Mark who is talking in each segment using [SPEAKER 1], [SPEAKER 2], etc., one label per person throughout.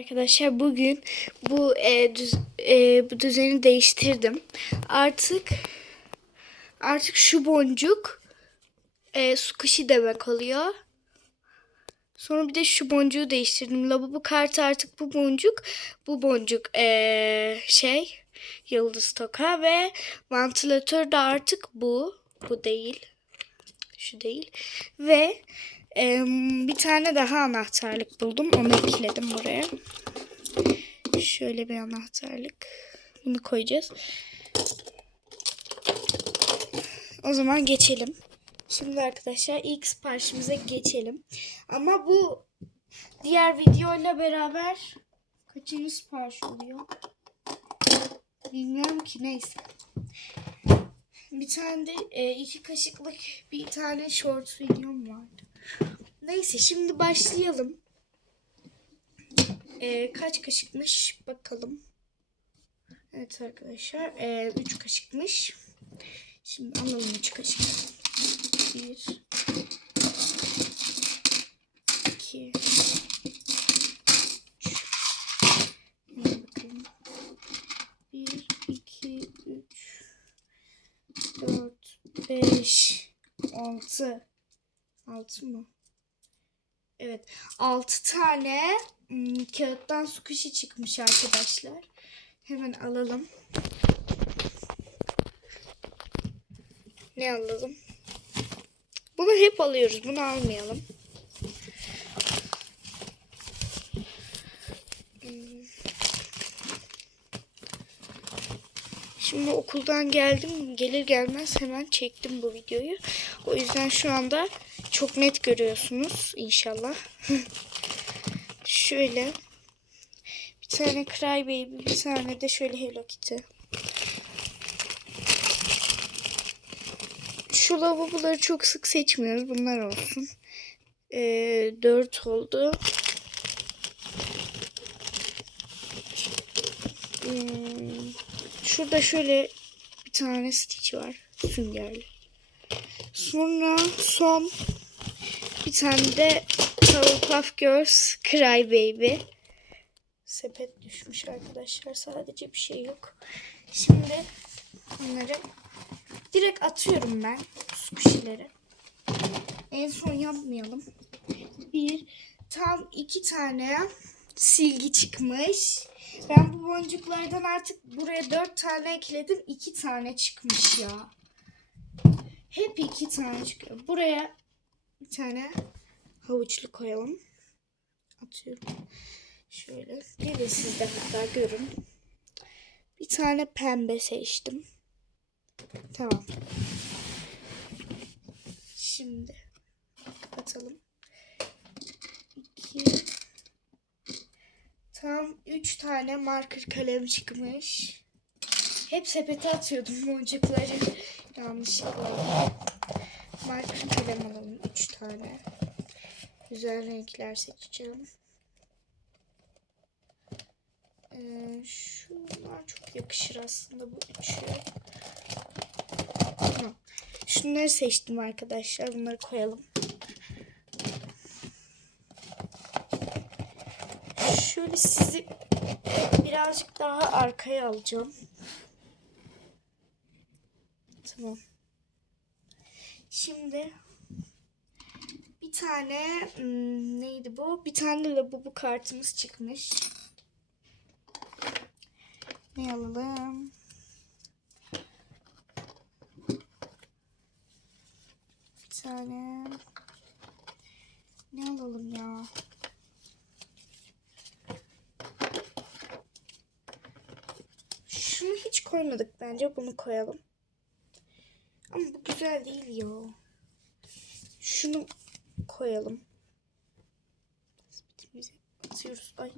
[SPEAKER 1] Arkadaşlar bugün bu e, düz, e, bu düzeni değiştirdim. Artık artık şu boncuk e, su kışı demek oluyor. Sonra bir de şu boncuğu değiştirdim. Lavabo kartı artık bu boncuk. Bu boncuk e, şey yıldız toka ve vantilatör de artık bu. Bu değil. Şu değil. Ve e, bir tane daha anahtarlık buldum. Onu ekledim buraya. Şöyle bir anahtarlık. Bunu koyacağız. O zaman geçelim. Şimdi arkadaşlar ilk siparişimize geçelim. Ama bu diğer videoyla beraber kaçıncı sipariş oluyor? Bilmiyorum ki neyse. Bir tane de e, iki kaşıklık bir tane short videom vardı. Neyse şimdi başlayalım. E, kaç kaşıkmış bakalım. Evet arkadaşlar e, üç kaşıkmış. Şimdi alalım üç kaşık. Bir, iki, üç. Hemen bakalım. Bir, iki, üç, dört, beş, altı. Mı? Evet. Altı tane hmm, kağıttan su kuşu çıkmış arkadaşlar. Hemen alalım. Ne alalım? Bunu hep alıyoruz. Bunu almayalım. Şimdi okuldan geldim. Gelir gelmez hemen çektim bu videoyu. O yüzden şu anda çok net görüyorsunuz inşallah. şöyle bir tane Cry Baby, bir tane de şöyle Hello Kitty. Şu lavaboları çok sık seçmiyoruz. Bunlar olsun. Ee, 4 oldu. Hmm, şurada şöyle bir tane Stitch var. Süngerli. Sonra son bir tane de Powerpuff Girls Cry Baby. Sepet düşmüş arkadaşlar. Sadece bir şey yok. Şimdi bunları direkt atıyorum ben squishy'leri. En son yapmayalım. Bir tam iki tane silgi çıkmış. Ben bu boncuklardan artık buraya dört tane ekledim. iki tane çıkmış ya. Hep iki tane çıkıyor. Buraya bir tane havuçlu koyalım. Atıyorum. Şöyle. Gelin siz de hatta görün. Bir tane pembe seçtim. Tamam. Şimdi kapatalım. İki. Tam üç tane marker kalem çıkmış. Hep sepete atıyordum boncukları. Yanlışlıkla. Marker kalem alalım. Üç tane. Güzel renkler seçeceğim. Ee, şunlar çok yakışır aslında bu üçü. Şunları seçtim arkadaşlar. Bunları koyalım. Şöyle sizi birazcık daha arkaya alacağım. Tamam. Şimdi bir tane hmm, neydi bu? Bir tane labubu kartımız çıkmış. Ne alalım? Bir tane ne alalım ya? Şunu hiç koymadık bence. Bunu koyalım. Ama bu güzel değil ya. Şunu koyalım. Bitimizi atıyoruz. Ay.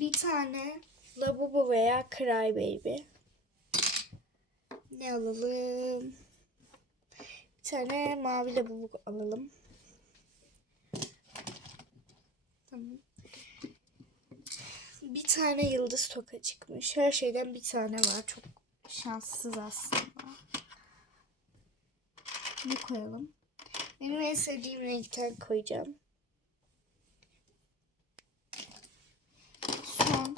[SPEAKER 1] Bir tane Labubu veya Cry Baby. Ne alalım? Bir tane mavi Labubu alalım. Tamam. Bir tane yıldız toka çıkmış. Her şeyden bir tane var. Çok şanssız aslında. Ne koyalım? Benim en sevdiğim renkten koyacağım. Son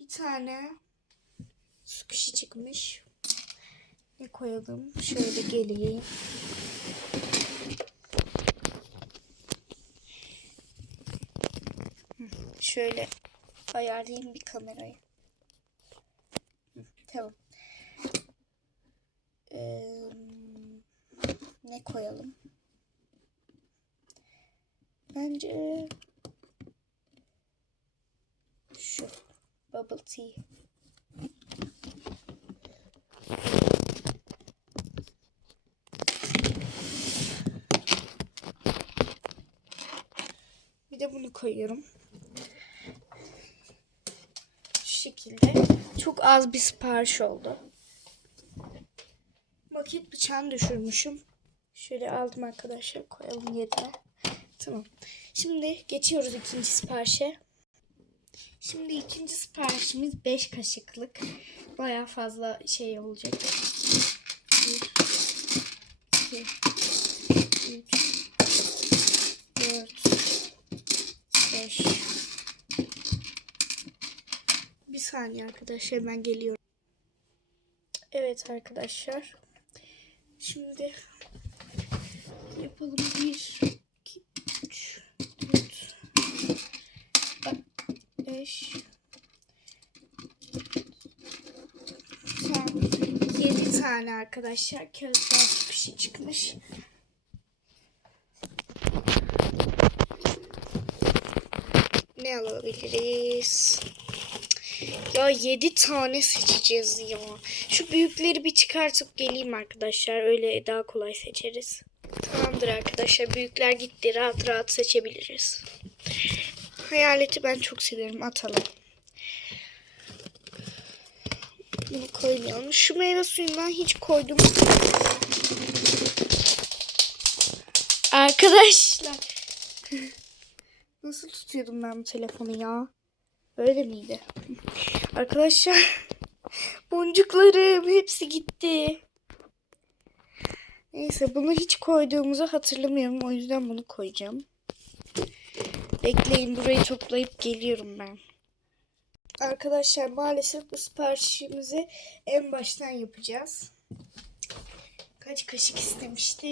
[SPEAKER 1] bir tane çıkmış. Ne koyalım? Şöyle geleyim. Şöyle ayarlayayım bir kamerayı. Tamam. Ee, ne koyalım? Bence şu bubble tea. Koyuyorum. Şu şekilde. Çok az bir sipariş oldu. Maket bıçağını düşürmüşüm. Şöyle aldım arkadaşlar. Koyalım yerine. Tamam. Şimdi geçiyoruz ikinci siparişe. Şimdi ikinci siparişimiz 5 kaşıklık. Baya fazla şey olacak. 1 2 3 4 5 Bir saniye arkadaşlar ben geliyorum. Evet arkadaşlar. Şimdi yapalım. 1 2 3 4 5 Son 7 tane arkadaşlar. Kağıttan sıkışı çıkmış. Ne alabiliriz? Ya 7 tane seçeceğiz ya. Şu büyükleri bir çıkartıp geleyim arkadaşlar. Öyle daha kolay seçeriz. Tamamdır arkadaşlar. Büyükler gitti. Rahat rahat seçebiliriz. Hayaleti ben çok severim. Atalım. Bunu koymayalım. Şu meyve suyundan hiç koydum. Arkadaşlar. Nasıl tutuyordum ben bu telefonu ya? Böyle miydi? Arkadaşlar. Boncuklarım hepsi gitti. Neyse bunu hiç koyduğumuzu hatırlamıyorum. O yüzden bunu koyacağım. Bekleyin burayı toplayıp geliyorum ben. Arkadaşlar maalesef bu siparişimizi en baştan yapacağız. Kaç kaşık istemişti?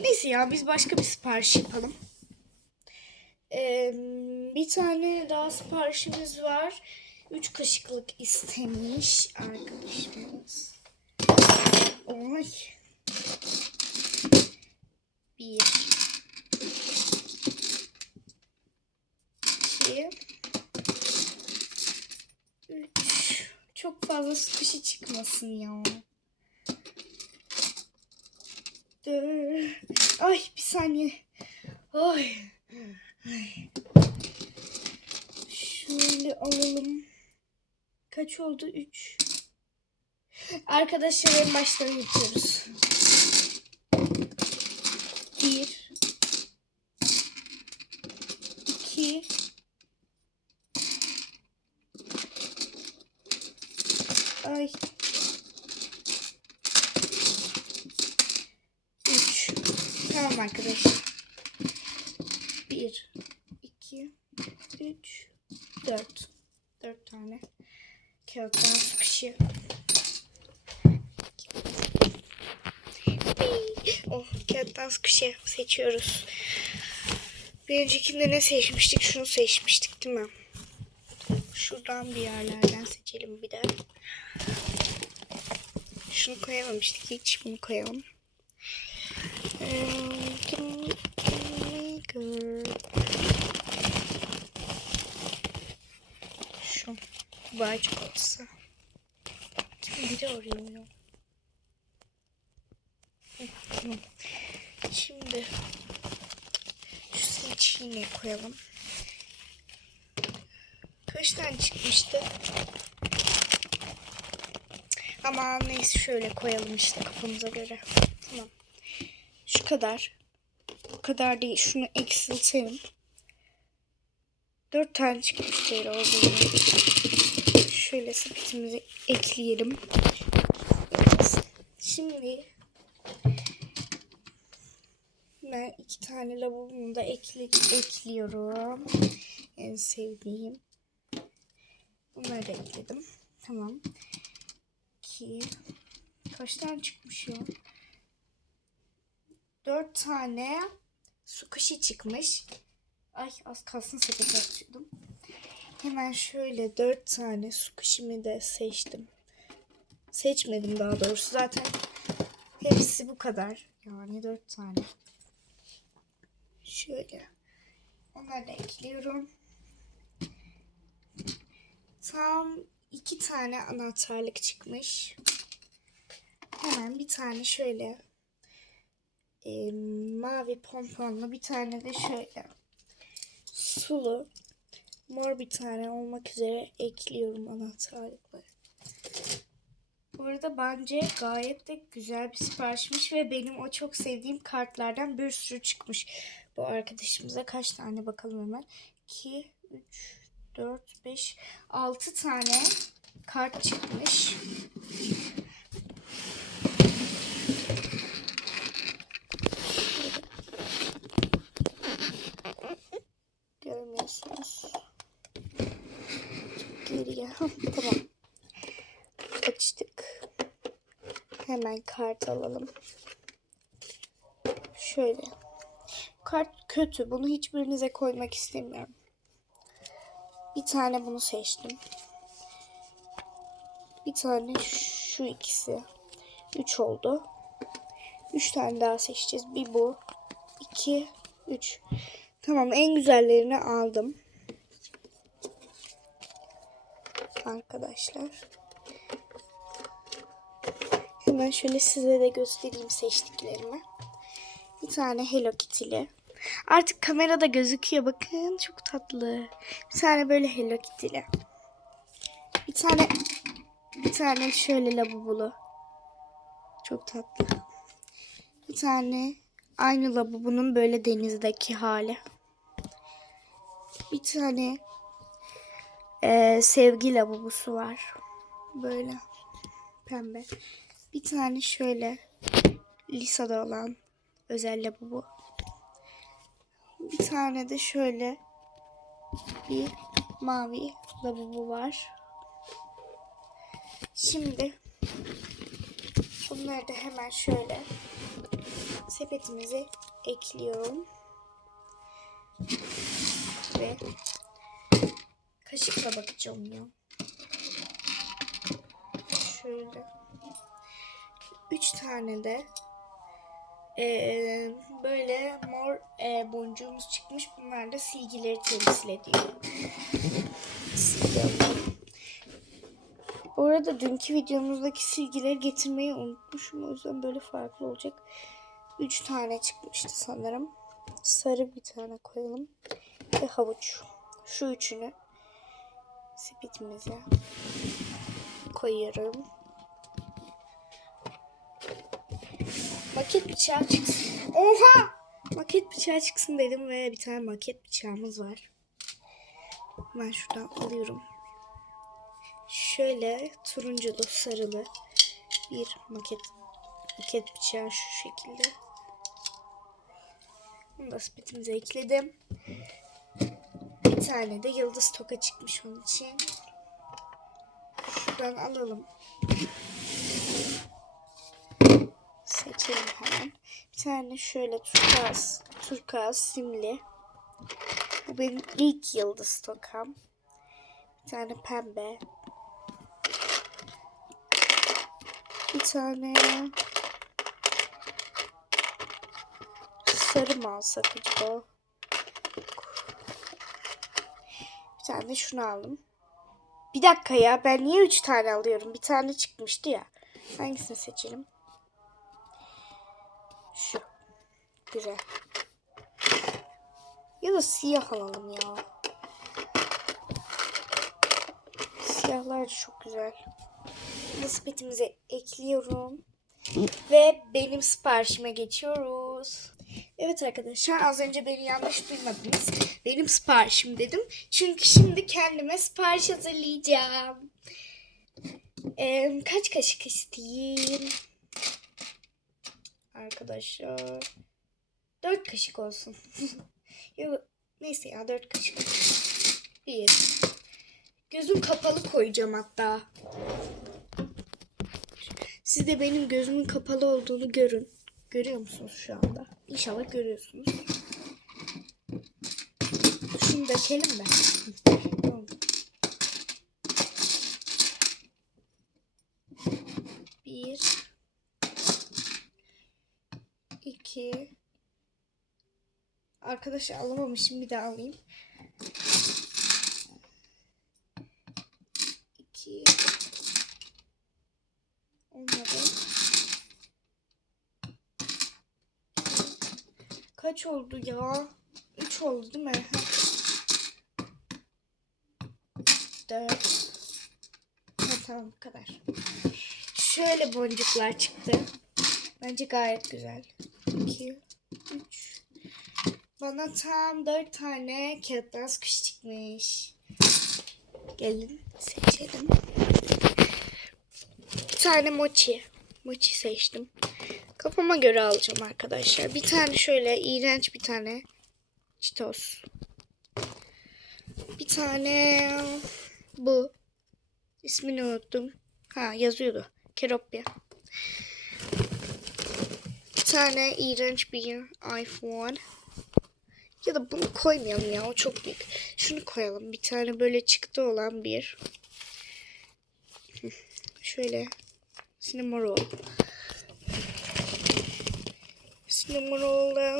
[SPEAKER 1] Neyse ya biz başka bir sipariş yapalım. Ee, bir tane daha siparişimiz var. 3 kaşıklık istemiş arkadaşımız. Oy. Bir. İki. Üç. Çok fazla sıkışı çıkmasın ya. Dört. Ay bir saniye. Ay. Şöyle alalım. Kaç oldu? Üç. Arkadaşlar en baştan yapıyoruz. Bir. iki, Ay. Üç. Tamam arkadaşlar. Bir, iki, üç, dört. Dört tane kağıttan sıkışıyor. Oh, kağıttan sıkışı seçiyoruz. Bir öncekinde ne seçmiştik? Şunu seçmiştik değil mi? Şuradan bir yerlerden seçelim bir de. Şunu koyamamıştık hiç. Bunu koyalım. Şu. Dubai çikolatası. Biri arıyor. Hı, Tamam. Şimdi şu seçeneği koyalım. Kaç tane çıkmıştı? Ama neyse şöyle koyalım işte kafamıza göre. Tamam. Şu kadar. Bu kadar değil. Şunu eksiltelim. Dört tane çıkmış böyle olduğunu. Şöyle sepetimize ekleyelim. Şimdi ben iki tane lavabomu da ekle, ekliyorum. En sevdiğim. Bunları da ekledim. Tamam. İki. Kaç tane çıkmış ya? Dört tane su kışı çıkmış. Ay az kalsın sepete atıyordum. Hemen şöyle dört tane su kışımı da seçtim. Seçmedim daha doğrusu. Zaten hepsi bu kadar. Yani dört tane. Şöyle. Onları da ekliyorum. Tam iki tane anahtarlık çıkmış. Hemen bir tane şöyle e, mavi pomponlu bir tane de şöyle sulu mor bir tane olmak üzere ekliyorum anahtarlıkları. Bu arada bence gayet de güzel bir siparişmiş ve benim o çok sevdiğim kartlardan bir sürü çıkmış. Bu arkadaşımıza kaç tane bakalım hemen. 2, 3, 4, 5, 6 tane kart çıkmış. Görmüyorsunuz. Geri gel. Hah, tamam. Açtık. Hemen kart alalım. Şöyle. Kart kötü. Bunu hiçbirinize koymak istemiyorum. Bir tane bunu seçtim. Bir tane şu ikisi. Üç oldu. Üç tane daha seçeceğiz. Bir bu. iki, üç. Tamam en güzellerini aldım. Arkadaşlar. Hemen şöyle size de göstereyim seçtiklerimi. Bir tane Hello Kitty'li. Artık kamerada gözüküyor bakın. Çok tatlı. Bir tane böyle Hello Kitty'li. Bir tane bir tane şöyle labubulu. Çok tatlı. Bir tane aynı labubunun böyle denizdeki hali. Bir tane eee, sevgi labubusu var. Böyle pembe. Bir tane şöyle Lisa'da olan özel lavabo. Bir tane de şöyle bir mavi lavabo var. Şimdi bunları da hemen şöyle sepetimize ekliyorum. Ve kaşıkla bakacağım ya. Şöyle. Üç tane de eee, böyle mor eee, boncuğumuz çıkmış. Bunlar da silgileri temsil ediyor. Bu arada dünkü videomuzdaki silgileri getirmeyi unutmuşum. O yüzden böyle farklı olacak. Üç tane çıkmıştı sanırım. Sarı bir tane koyalım. Ve havuç. Şu üçünü sepetimize koyuyorum. Maket bıçağı çıksın. Oha! Maket bıçağı çıksın dedim ve bir tane maket bıçağımız var. Ben şuradan alıyorum. Şöyle turunculu sarılı bir maket maket bıçağı şu şekilde. Bunu da sepetimize ekledim. Bir tane de yıldız toka çıkmış onun için. Şuradan alalım. Seçelim hemen. Bir tane şöyle turkuaz, turkuaz simli. Bu benim ilk yıldız tokam. Bir tane pembe. Bir tane sarı mı alsak acaba? Bir tane de şunu aldım. Bir dakika ya ben niye üç tane alıyorum? Bir tane çıkmıştı ya. Hangisini seçelim? Şu. Güzel. Ya da siyah alalım ya. Siyahlar çok güzel. Bunu sepetimize ekliyorum. Ve benim siparişime geçiyoruz. Evet arkadaşlar az önce beni yanlış duymadınız. Benim siparişim dedim. Çünkü şimdi kendime sipariş hazırlayacağım. Ee, kaç kaşık isteyeyim? Arkadaşlar. Dört kaşık olsun. Neyse ya dört kaşık. Bir. Gözüm kapalı koyacağım hatta. Siz de benim gözümün kapalı olduğunu görün. Görüyor musunuz şu anda? İnşallah görüyorsunuz. Şunu dökelim de. Bir. iki. Arkadaşlar alamamışım bir daha alayım. İki. Olmadı. Kaç oldu ya? 3 oldu değil mi? Dört. Ha, tamam bu kadar. Şöyle boncuklar çıktı. Bence gayet güzel. 2, 3. Bana tam 4 tane kağıttan sıkış çıkmış. Gelin seçelim. Bir tane mochi. Mochi seçtim. Kafama göre alacağım arkadaşlar. Bir tane şöyle iğrenç bir tane Cheetos. Bir tane bu. İsmini unuttum. Ha yazıyordu. Keropya. Bir tane iğrenç bir iPhone. Ya da bunu koymayalım ya. O çok büyük. Şunu koyalım. Bir tane böyle çıktı olan bir. Şöyle. Cinnamon roll.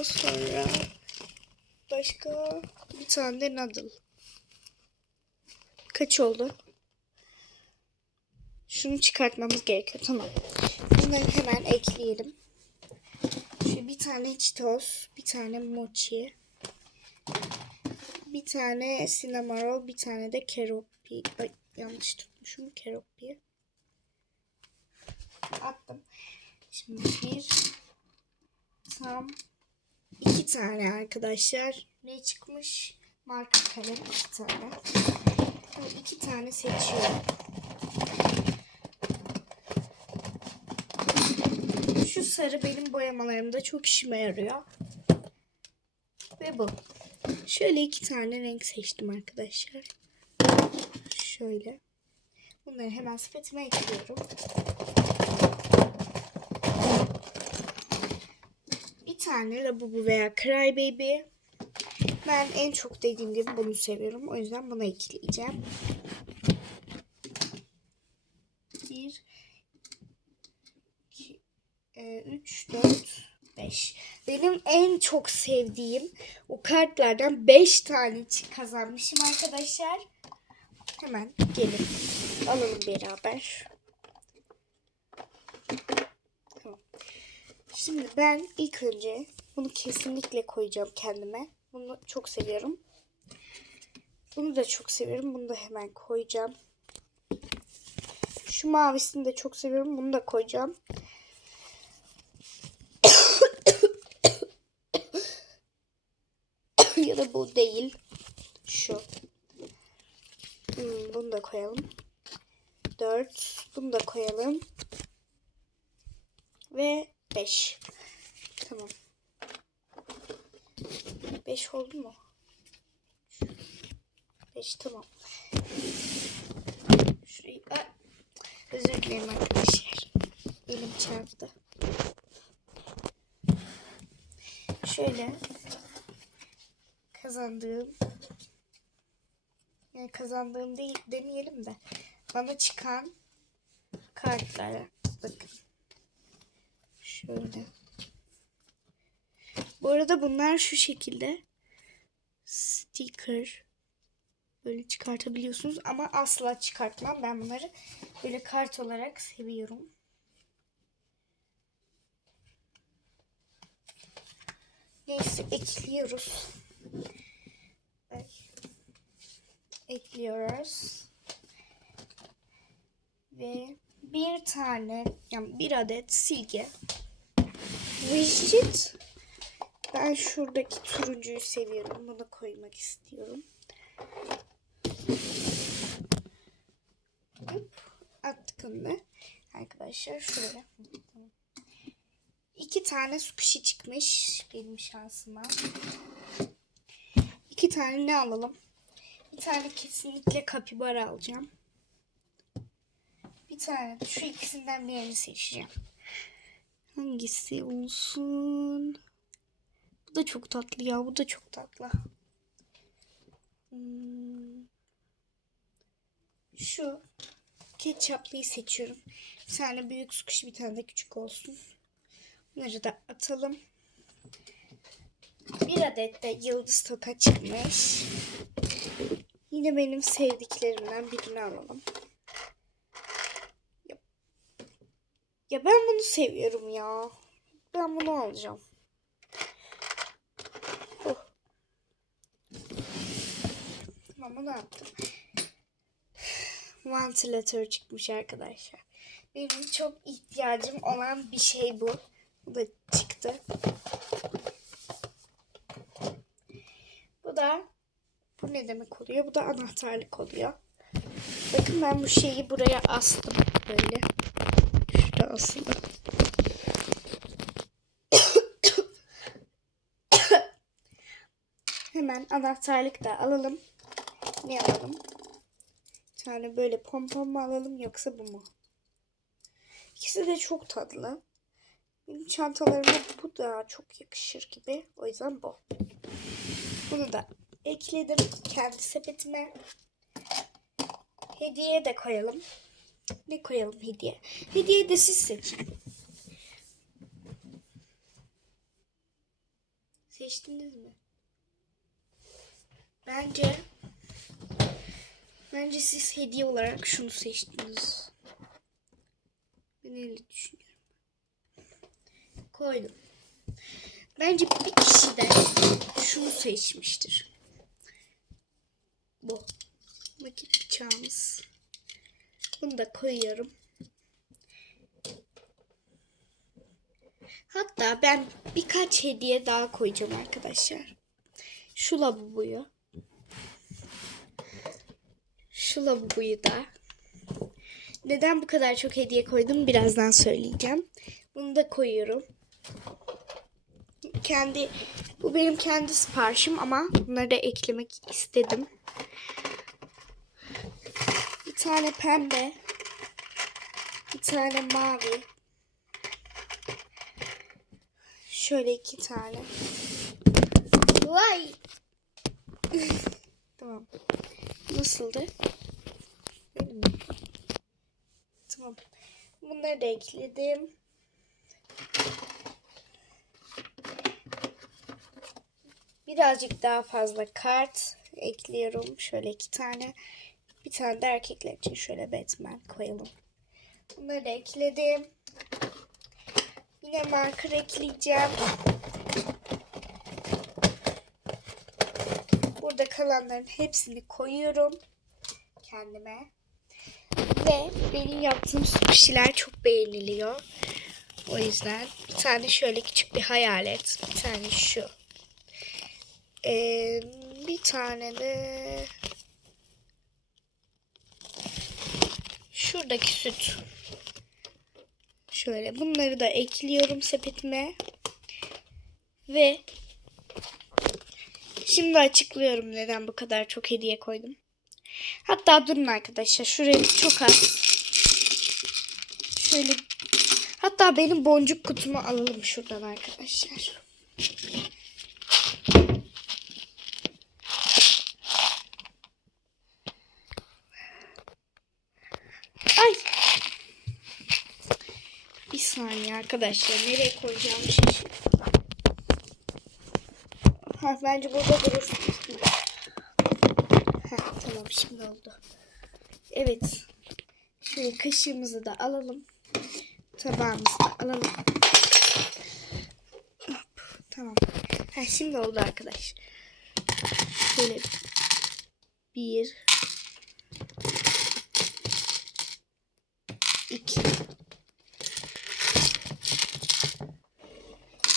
[SPEAKER 1] Sonra başka bir tane de noodle. Kaç oldu? Şunu çıkartmamız gerekiyor. Tamam. Bunları hemen ekleyelim. Şöyle bir tane Cheetos, bir tane mochi, bir tane cinnamon roll, bir tane de keropi. Ay, yanlış tutmuşum keropi. Attım. Şimdi bir tam iki tane arkadaşlar. Ne çıkmış? Marka kalem iki tane. Bu iki tane seçiyorum. Şu sarı benim boyamalarımda çok işime yarıyor. Ve bu. Şöyle iki tane renk seçtim arkadaşlar. Şöyle. Bunları hemen sepetime ekliyorum. Bir tane Labubu veya Cry Baby. Ben en çok dediğim gibi bunu seviyorum. O yüzden buna ekleyeceğim. Bir, iki, e, üç, dört, beş. Benim en çok sevdiğim o kartlardan beş tane kazanmışım arkadaşlar. Hemen gelin alalım beraber. Şimdi ben ilk önce bunu kesinlikle koyacağım kendime. Bunu çok seviyorum. Bunu da çok seviyorum. Bunu da hemen koyacağım. Şu mavisini de çok seviyorum. Bunu da koyacağım. Ya da bu değil. Şu. Hmm, bunu da koyalım. 4. Bunu da koyalım. Ve 5. Tamam. 5 oldu mu? 5 tamam. Şurayı Aa, özür dilerim arkadaşlar. Elim çarptı. Şöyle kazandığım yani kazandığım değil demeyelim de bana çıkan kartlara bakın. Şöyle. Bu arada bunlar şu şekilde sticker böyle çıkartabiliyorsunuz ama asla çıkartmam. Ben bunları böyle kart olarak seviyorum. Neyse ekliyoruz. Ekliyoruz. Ve bir tane yani bir adet silge. Rigid Ben şuradaki turuncuyu seviyorum. Bunu koymak istiyorum. Hop, attık onu da. Arkadaşlar şuraya. İki tane squishy çıkmış benim şansıma. İki tane ne alalım? Bir tane kesinlikle kapibara alacağım. Bir tane de şu ikisinden birini seçeceğim. Hangisi olsun? Bu da çok tatlı ya. Bu da çok tatlı. Hmm. Şu ketçaplıyı seçiyorum. Bir tane büyük squishy bir tane de küçük olsun. Bunları da atalım. Bir adet de yıldız toka çıkmış. Yine benim sevdiklerimden birini alalım. Ya, ya ben bunu seviyorum ya. Ben bunu alacağım. Oh. Tamam bunu attım. Ventilatör çıkmış arkadaşlar. Benim çok ihtiyacım olan bir şey bu. Bu da çıktı. Bu da ne demek oluyor? Bu da anahtarlık oluyor. Bakın ben bu şeyi buraya astım. Böyle. Şurada asılı. Hemen anahtarlık da alalım. Ne alalım? Bir tane böyle pompon mu alalım yoksa bu mu? İkisi de çok tatlı. Benim çantalarıma bu da çok yakışır gibi. O yüzden bu. Bunu da ekledim kendi sepetime. Hediye de koyalım. Ne koyalım hediye? Hediye de siz seçin. Seçtiniz mi? Bence bence siz hediye olarak şunu seçtiniz. Ben öyle düşünüyorum. Koydum. Bence bir kişi de şunu seçmiştir. Bu. Vakit bıçağımız. Bunu da koyuyorum. Hatta ben birkaç hediye daha koyacağım arkadaşlar. Şu lavaboyu. Şu lavaboyu da. Neden bu kadar çok hediye koydum birazdan söyleyeceğim. Bunu da koyuyorum. Kendi bu benim kendi siparişim ama bunları da eklemek istedim. Bir tane pembe. Bir tane mavi. Şöyle iki tane. Vay. tamam. Nasıldı? Tamam. Bunları da ekledim. Birazcık daha fazla kart ekliyorum. Şöyle iki tane. Bir tane de erkekler için şöyle Batman koyalım. Bunları da ekledim. Yine marker ekleyeceğim. Burada kalanların hepsini koyuyorum kendime. Ve benim yaptığım suşiler çok beğeniliyor. O yüzden bir tane şöyle küçük bir hayalet. Bir tane şu. Ee, bir tane de şuradaki süt. Şöyle bunları da ekliyorum sepetime. Ve şimdi açıklıyorum neden bu kadar çok hediye koydum. Hatta durun arkadaşlar şuraya çok az. Şöyle hatta benim boncuk kutumu alalım şuradan arkadaşlar. Ay. Bir saniye arkadaşlar. Nereye koyacağımı şaşırdım. Ha, bence burada durur. Heh, tamam şimdi oldu. Evet. Şöyle kaşığımızı da alalım. Tabağımızı da alalım. Tamam. Ha, şimdi oldu arkadaş. Şöyle bir iki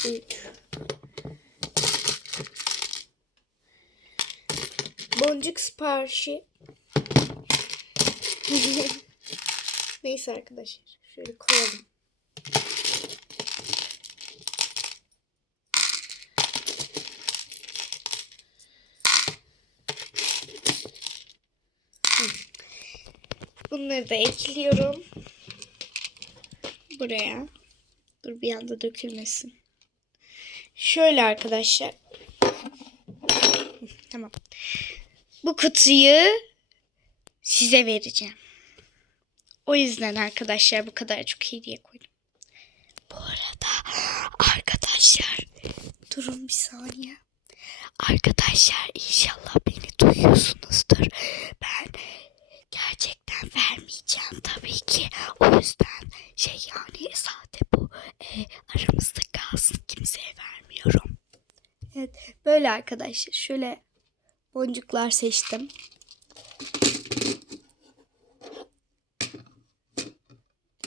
[SPEAKER 1] üç boncuk siparişi. Neyse arkadaşlar. Şöyle koyalım. Bunları da ekliyorum. Buraya. Dur bir anda dökülmesin. Şöyle arkadaşlar. Hı, Tamam. Bu kutuyu size vereceğim. O yüzden arkadaşlar bu kadar çok hediye koydum. Bu arada arkadaşlar durun bir saniye. Arkadaşlar inşallah beni duyuyorsunuzdur. Ben gerçekten vermeyeceğim tabii ki. O yüzden şey yani sade bu e, aramızda kalsın kimseye vermiyorum. Evet böyle arkadaşlar şöyle boncuklar seçtim.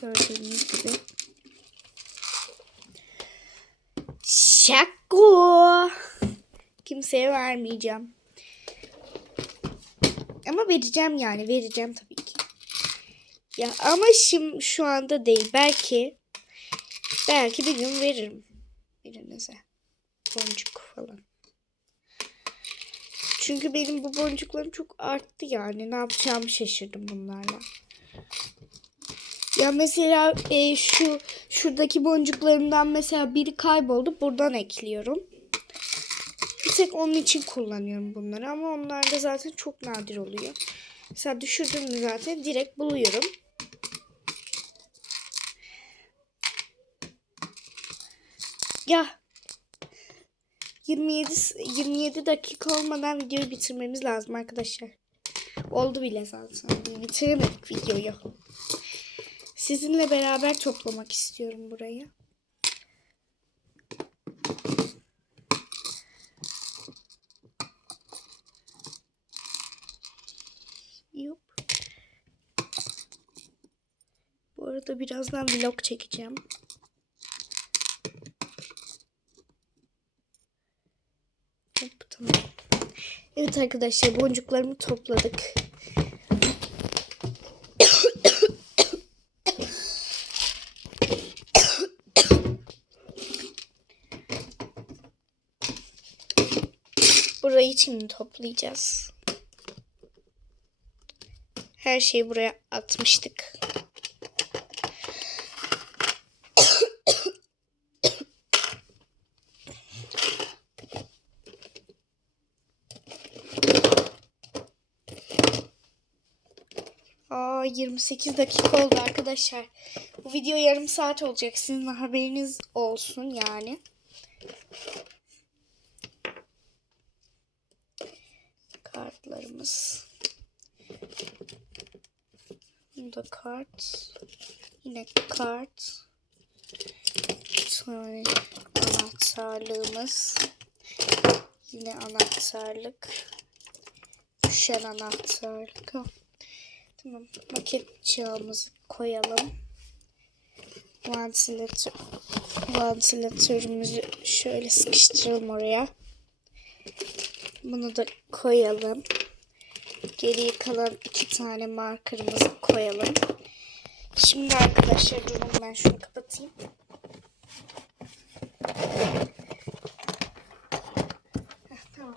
[SPEAKER 1] Gördüğünüz gibi. Şako. Kimseye vermeyeceğim. Ama vereceğim yani. Vereceğim tabii ki. Ya ama şimdi şu anda değil. Belki belki bir gün veririm birinize. Boncuk falan. Çünkü benim bu boncuklarım çok arttı yani. Ne yapacağımı şaşırdım bunlarla. Ya mesela e, şu şuradaki boncuklarımdan mesela biri kayboldu. Buradan ekliyorum. Bir tek onun için kullanıyorum bunları ama onlar da zaten çok nadir oluyor. Mesela düşürdüğümde zaten direkt buluyorum. Ya 27 27 dakika olmadan videoyu bitirmemiz lazım arkadaşlar. Oldu bile zaten. Bitiremedik videoyu. Sizinle beraber toplamak istiyorum burayı. Yup. Bu arada birazdan vlog çekeceğim. Hop, tamam. Evet arkadaşlar boncuklarımı topladık. Burayı şimdi toplayacağız. Her şeyi buraya atmıştık. Aa 28 dakika oldu arkadaşlar. Bu video yarım saat olacak. Sizin haberiniz olsun yani. Kartlarımız. Bunda kart. Yine kart. Tane anahtarlığımız. Yine anahtarlık. Düşen anahtarlık. Tamam. Maket çağımızı koyalım. Vantilatör, vantilatörümüzü şöyle sıkıştıralım oraya. Bunu da koyalım. Geriye kalan iki tane markerımızı koyalım. Şimdi arkadaşlar durun ben şunu kapatayım. Heh, tamam.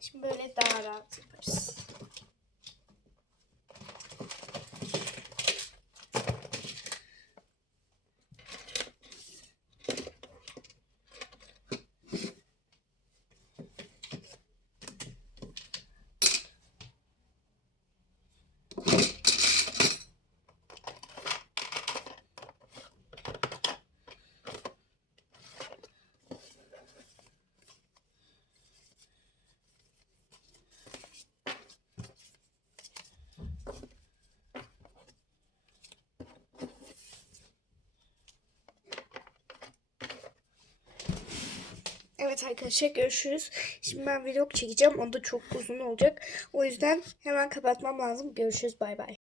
[SPEAKER 1] Şimdi böyle daha rahat yaparız. Evet arkadaşlar görüşürüz. Şimdi ben vlog çekeceğim. O da çok uzun olacak. O yüzden hemen kapatmam lazım. Görüşürüz. Bay bay.